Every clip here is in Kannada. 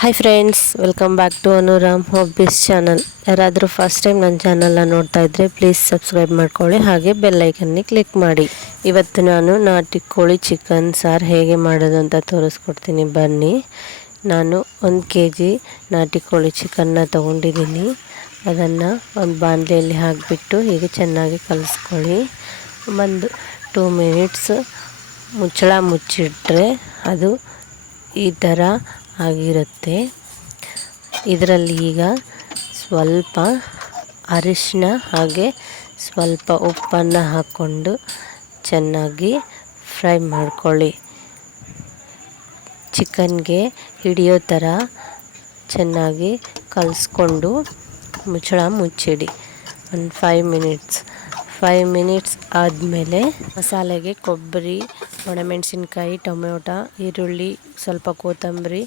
Hi friends, welcome back to Anuram hobbies channel. ಯಾರಾದರೂ ಫಸ್ಟ್ ಟೈಮ್ ನನ್ನ ಚಾನಲ್ನ ನೋಡ್ತಾ ಇದ್ದರೆ ಪ್ಲೀಸ್ ಸಬ್ಸ್ಕ್ರೈಬ್ ಮಾಡ್ಕೊಳ್ಳಿ, ಹಾಗೆ ಬೆಲ್ ಐಕನ್ನಿ ಕ್ಲಿಕ್ ಮಾಡಿ. ಇವತ್ತು ನಾನು ನಾಟಿ ಕೋಳಿ ಚಿಕನ್ ಸಾರು ಹೇಗೆ ಮಾಡೋದು ಅಂತ ತೋರಿಸ್ಕೊಡ್ತೀನಿ ಬನ್ನಿ. ನಾನು 1 kg ನಾಟಿ ಕೋಳಿ ಚಿಕನ್ನ ತೊಗೊಂಡಿದ್ದೀನಿ. ಅದನ್ನು ಒಂದು ಬಾಣಲೆಯಲ್ಲಿ ಹಾಕಿಬಿಟ್ಟು ಹೀಗೆ ಚೆನ್ನಾಗಿ ಕಲಿಸ್ಕೊಳ್ಳಿ. ಒಂದು 2 ಮಿನಿಟ್ಸ್ ಮುಚ್ಚಳ ಮುಚ್ಚಿಟ್ರೆ ಅದು ಈ ಥರ ಆಗಿರುತ್ತೆ. ಇದರಲ್ಲಿ ಈಗ ಸ್ವಲ್ಪ ಅರಿಶಿನ ಹಾಗೆ ಸ್ವಲ್ಪ ಉಪ್ಪನ್ನು ಹಾಕ್ಕೊಂಡು ಚೆನ್ನಾಗಿ ಫ್ರೈ ಮಾಡ್ಕೊಳ್ಳಿ. ಚಿಕನ್ಗೆ ಹಿಡಿಯೋ ಥರ ಚೆನ್ನಾಗಿ ಕಲಿಸ್ಕೊಂಡು ಮುಚ್ಚಳ ಮುಚ್ಚಿಡಿ. ಒಂದು 5 ಮಿನಿಟ್ಸ್ ಆದಮೇಲೆ ಮಸಾಲೆಗೆ ಕೊಬ್ಬರಿ, ಒಣಮೆಣಸಿನ್ಕಾಯಿ, ಟೊಮೆಟೊ, ಈರುಳ್ಳಿ, ಸ್ವಲ್ಪ ಕೊತ್ತಂಬರಿ,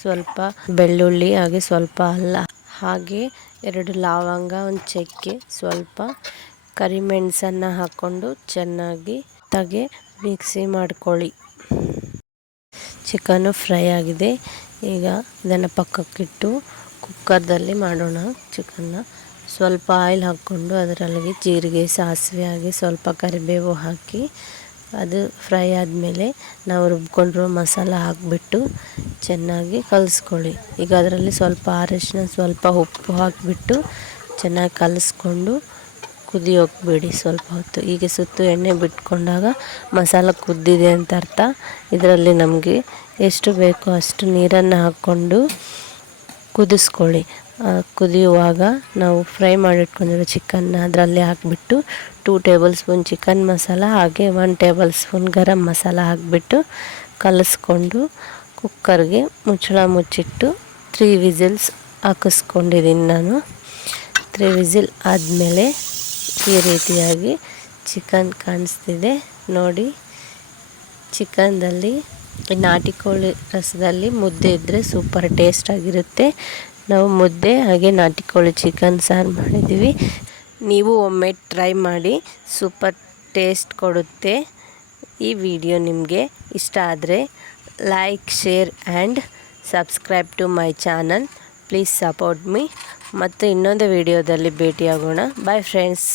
ಸ್ವಲ್ಪ ಬೆಳ್ಳುಳ್ಳಿ, ಹಾಗೆ ಸ್ವಲ್ಪ ಅಲ್ಲ, ಹಾಗೆ 2 ಲವಂಗ, ಒಂದು ಚಕ್ಕೆ, ಸ್ವಲ್ಪ ಕರಿಮೆಣಸನ್ನು ಹಾಕ್ಕೊಂಡು ಚೆನ್ನಾಗಿ ಮಿಕ್ಸಿ ಮಾಡ್ಕೊಳ್ಳಿ. ಚಿಕನ್ನು ಫ್ರೈ ಆಗಿದೆ. ಈಗ ಇದನ್ನು ಪಕ್ಕಕ್ಕಿಟ್ಟು ಕುಕ್ಕರ್ದಲ್ಲಿ ಮಾಡೋಣ ಚಿಕನ್ನ. ಸ್ವಲ್ಪ ಆಯಿಲ್ ಹಾಕ್ಕೊಂಡು ಅದರಲ್ಲಿ ಜೀರಿಗೆ, ಸಾಸಿವೆ ಹಾಗೆ ಸ್ವಲ್ಪ ಕರಿಬೇವು ಹಾಕಿ ಅದು ಫ್ರೈ ಆದಮೇಲೆ ನಾವು ರುಬ್ಕೊಂಡಿರೋ ಮಸಾಲ ಹಾಕಿಬಿಟ್ಟು ಚೆನ್ನಾಗಿ ಕಲಿಸ್ಕೊಳ್ಳಿ. ಈಗ ಅದರಲ್ಲಿ ಸ್ವಲ್ಪ ಅರಿಶಿನ, ಸ್ವಲ್ಪ ಉಪ್ಪು ಹಾಕಿಬಿಟ್ಟು ಚೆನ್ನಾಗಿ ಕಲಿಸ್ಕೊಂಡು ಕುದಿಯೋಕೆ ಬಿಡಿ ಸ್ವಲ್ಪ ಹೊತ್ತು. ಹೀಗೆ ಸುತ್ತು ಎಣ್ಣೆ ಬಿಟ್ಕೊಂಡಾಗ ಮಸಾಲ ಕುದ್ದಿದೆ ಅಂತ ಅರ್ಥ. ಇದರಲ್ಲಿ ನಮಗೆ ಎಷ್ಟು ಬೇಕೋ ಅಷ್ಟು ನೀರನ್ನು ಹಾಕ್ಕೊಂಡು ಕುದಿಸ್ಕೊಳ್ಳಿ. ಕುದಿಯುವಾಗ ನಾವು ಫ್ರೈ ಮಾಡಿಟ್ಕೊಂಡಿರೋ ಚಿಕನ್ನ ಅದರಲ್ಲಿ ಹಾಕಿಬಿಟ್ಟು 2 ಟೇಬಲ್ ಸ್ಪೂನ್ ಚಿಕನ್ ಮಸಾಲ ಹಾಗೆ 1 ಟೇಬಲ್ ಸ್ಪೂನ್ ಗರಂ ಮಸಾಲ ಹಾಕಿಬಿಟ್ಟು ಕಲಿಸ್ಕೊಂಡು ಕುಕ್ಕರ್ಗೆ ಮುಚ್ಚಳ ಮುಚ್ಚಿಟ್ಟು 3 ವಿಸಿಲ್ಸ್ ಹಾಕಿಸ್ಕೊಂಡಿದ್ದೀನಿ ನಾನು. 3 ವಿಸಿಲ್ ಆದಮೇಲೆ ಈ ರೀತಿಯಾಗಿ ಚಿಕನ್ ಕಾಣಿಸ್ತಿದೆ ನೋಡಿ. ಚಿಕನ್ದಲ್ಲಿ ನಾಟಿ ಕೋಳಿ ರಸದಲ್ಲಿ ಮುದ್ದೆ ಇದ್ದರೆ ಸೂಪರ್ ಟೇಸ್ಟಾಗಿರುತ್ತೆ. ನಾವು ಮುದ್ದೆ ಹಾಗೆ ನಾಟಿ ಕೋಳಿ ಚಿಕನ್ ಸಾರು ಮಾಡಿದ್ದೀವಿ. ನೀವು ಒಮ್ಮೆ ಟ್ರೈ ಮಾಡಿ, ಸೂಪರ್ ಟೇಸ್ಟ್ ಕೊಡುತ್ತೆ. ಈ ವಿಡಿಯೋ ನಿಮಗೆ ಇಷ್ಟ ಆದರೆ like, share and subscribe to my channel. Please support me. ಮತ್ತು ಇನ್ನೊಂದು ವಿಡಿಯೋದಲ್ಲಿ ಭೇಟಿಯಾಗೋಣ. Bye friends.